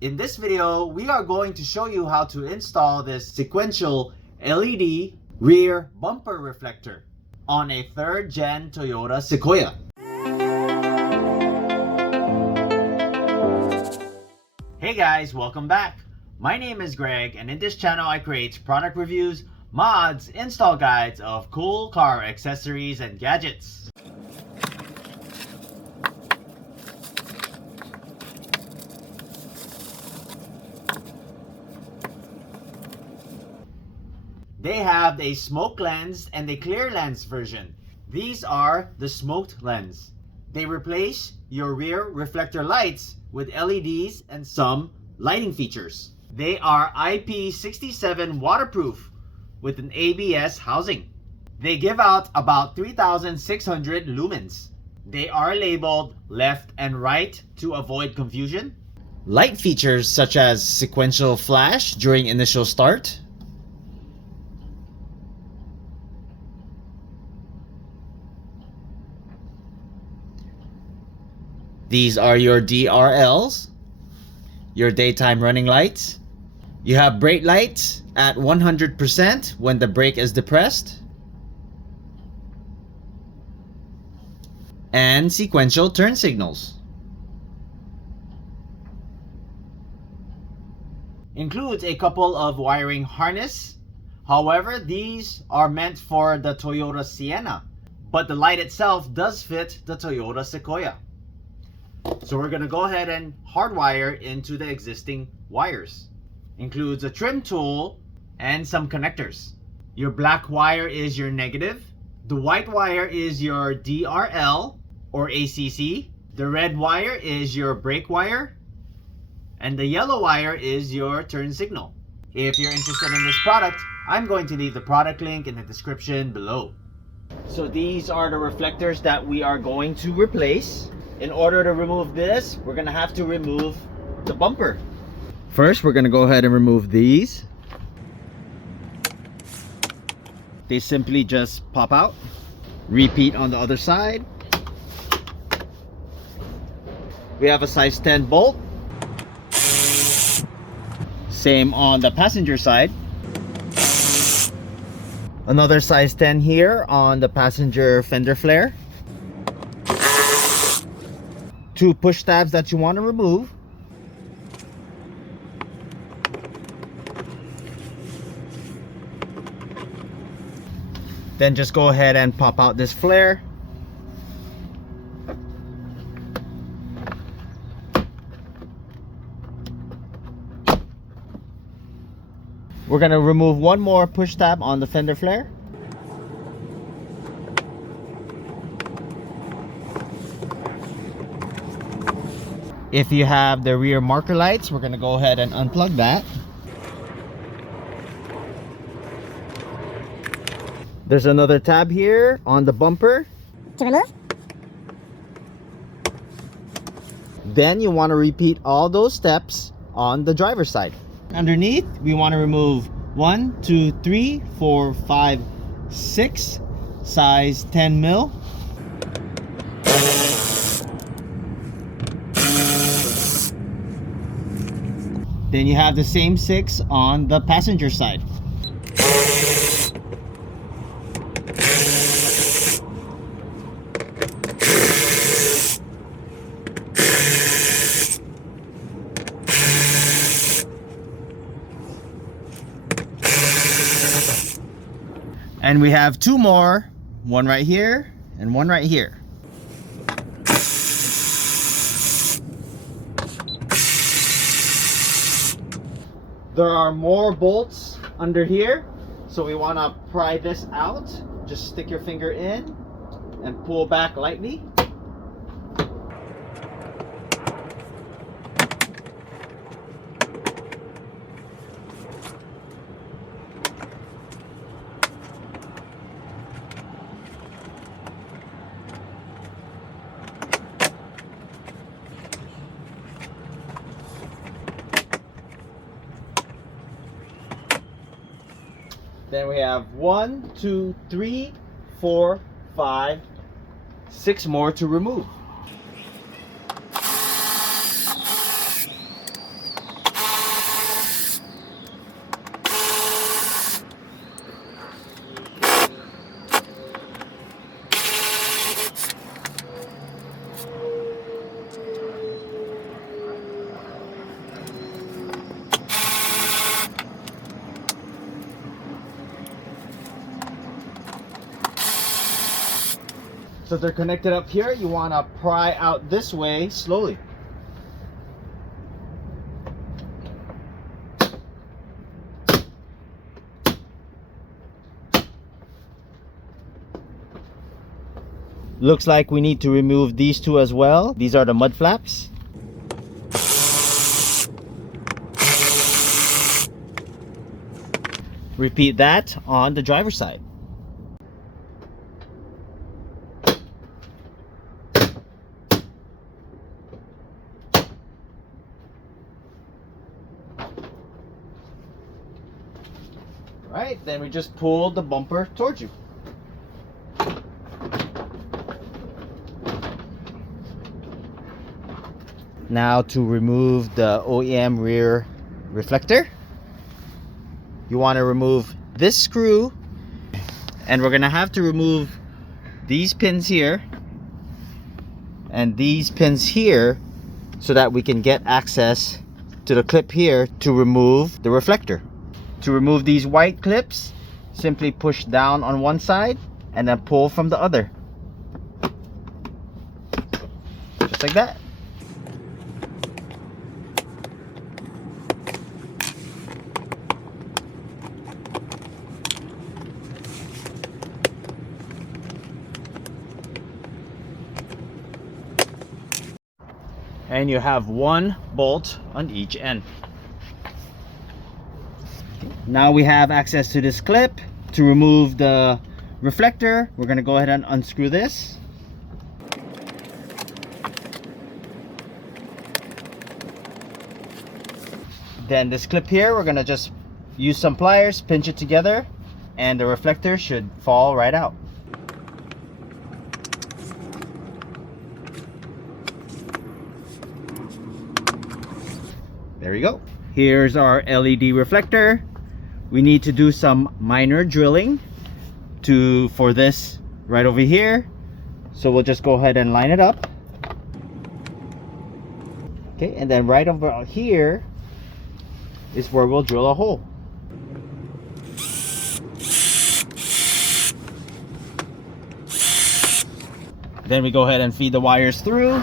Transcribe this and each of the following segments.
In this video, we are going to show you how to install this sequential LED rear bumper reflector on a 3rd gen Toyota Sequoia. Hey guys, welcome back. My name is Greg, and in this channel I create product reviews, mods, install guides of cool car accessories and gadgets. They have a smoke lens and a clear lens version. These are the smoked lens. They replace your rear reflector lights with LEDs and some lighting features. They are IP67 waterproof with an ABS housing. They give out about 3,600 lumens. They are labeled left and right to avoid confusion. Light features such as sequential flash during initial start, these are your DRLs, your daytime running lights. You have brake lights at 100% when the brake is depressed, and sequential turn signals. Includes a couple of wiring harness. However, these are meant for the Toyota Sienna, but the light itself does fit the Toyota Sequoia. So we're going to go ahead and hardwire into the existing wires. Includes a trim tool and some connectors. Your black wire is your negative. The white wire is your DRL or ACC. The red wire is your brake wire. And the yellow wire is your turn signal. If you're interested in this product, I'm going to leave the product link in the description below. So these are the reflectors that we are going to replace. In order to remove this, we're gonna have to remove the bumper. First, we're gonna go ahead and remove these. They simply just pop out. Repeat on the other side. We have a size 10 bolt. Same on the passenger side. Another size 10 here on the passenger fender flare. 2 push tabs that you want to remove. Then just go ahead and pop out this flare. We're going to remove one more push tab on the fender flare. If you have the rear marker lights, we're going to go ahead and unplug that. There's another tab here on the bumper to remove. Then you want to repeat all those steps on the driver's side. Underneath, we want to remove 1, 2, 3, 4, 5, 6 size 10 mil. Then you have the same 6 on the passenger side. And we have 2 more, one right here and one right here. There are more bolts under here, so we want to pry this out. Just stick your finger in and pull back lightly. Then we have 1, 2, 3, 4, 5, 6 more to remove. So they're connected up here. You want to pry out this way slowly. Looks like we need to remove these two as well. These are the mud flaps. Repeat that on the driver's side. Right, then we just pull the bumper towards you. Now to remove the OEM rear reflector, you want to remove this screw, and we're gonna have to remove these pins here and these pins here so that we can get access to the clip here to remove the reflector. To remove these white clips, simply push down on one side and then pull from the other, just like that. And you have one bolt on each end. Now we have access to this clip. To remove the reflector, we're going to go ahead and unscrew this. Then this clip here, we're going to just use some pliers, pinch it together, and the reflector should fall right out. There we go. Here's our LED reflector. We need to do some minor drilling for this right over here. So we'll just go ahead and line it up. Okay, and then right over here is where we'll drill a hole. Then we go ahead and feed the wires through.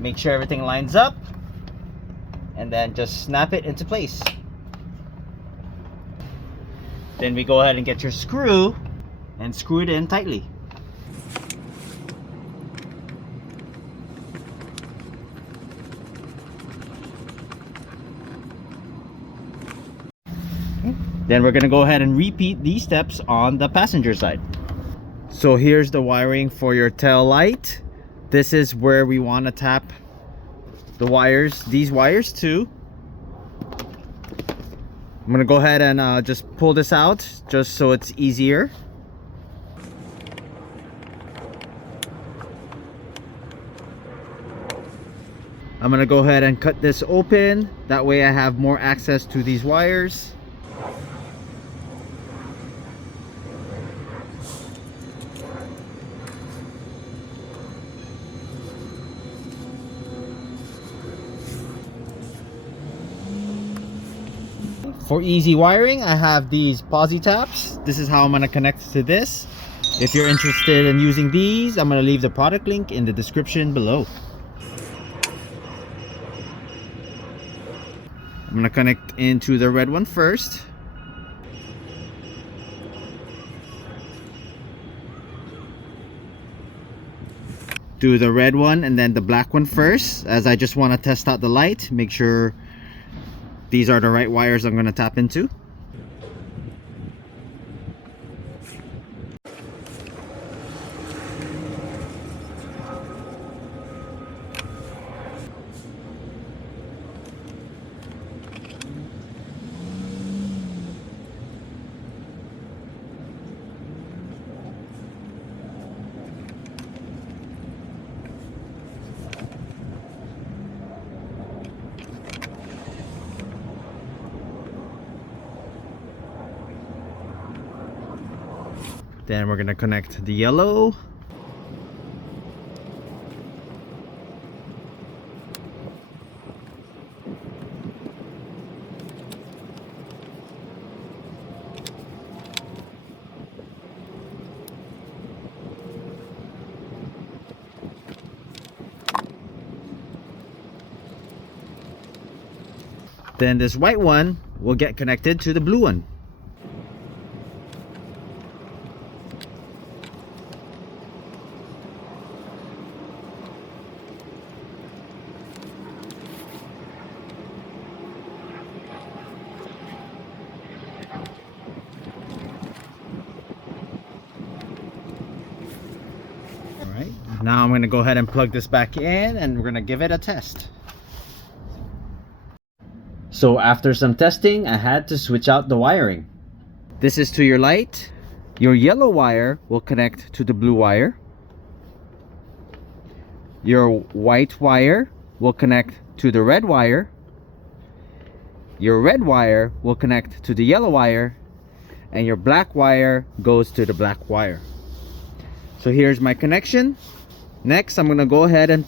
Make sure everything lines up, and then just snap it into place. Then we go ahead and get your screw and screw it in tightly. Then we're gonna go ahead and repeat these steps on the passenger side. So here's the wiring for your tail light. This is where we want to tap the wires, these wires too. I'm gonna go ahead and just pull this out just so it's easier. I'm gonna go ahead and cut this open. That way I have more access to these wires. For easy wiring, I have these posi taps. This is how I'm going to connect to this. If you're interested in using these, I'm going to leave the product link in the description below. I'm going to connect into the red one first. Do the red one and then the black one first, as I just want to test out the light. Make sure these are the right wires I'm going to tap into. Then we're gonna connect the yellow. Then this white one will get connected to the blue one. Alright, now I'm going to go ahead and plug this back in and we're going to give it a test. So after some testing, I had to switch out the wiring. This is to your light. Your yellow wire will connect to the blue wire. Your white wire will connect to the red wire. Your red wire will connect to the yellow wire. And your black wire goes to the black wire. So here's my connection. Next, I'm going to go ahead and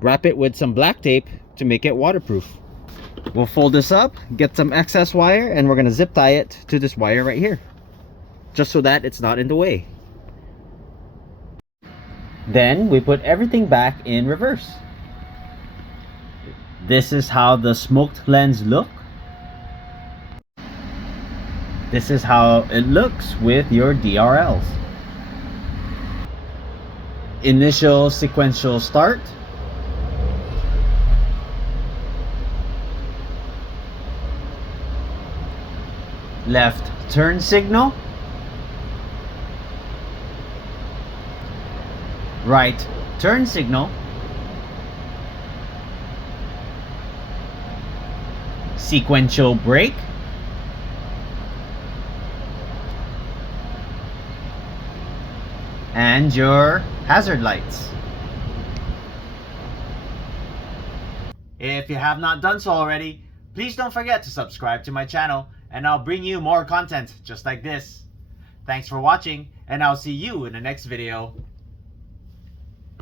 wrap it with some black tape to make it waterproof. We'll fold this up, get some excess wire, and we're going to zip tie it to this wire right here, just so that it's not in the way. Then we put everything back in reverse. This is how the smoked lens look. This is how it looks with your DRLs. Initial sequential start. Left turn signal. Right turn signal. Sequential brake. And your hazard lights. If you have not done so already, please don't forget to subscribe to my channel, and I'll bring you more content just like this. Thanks for watching, and I'll see you in the next video.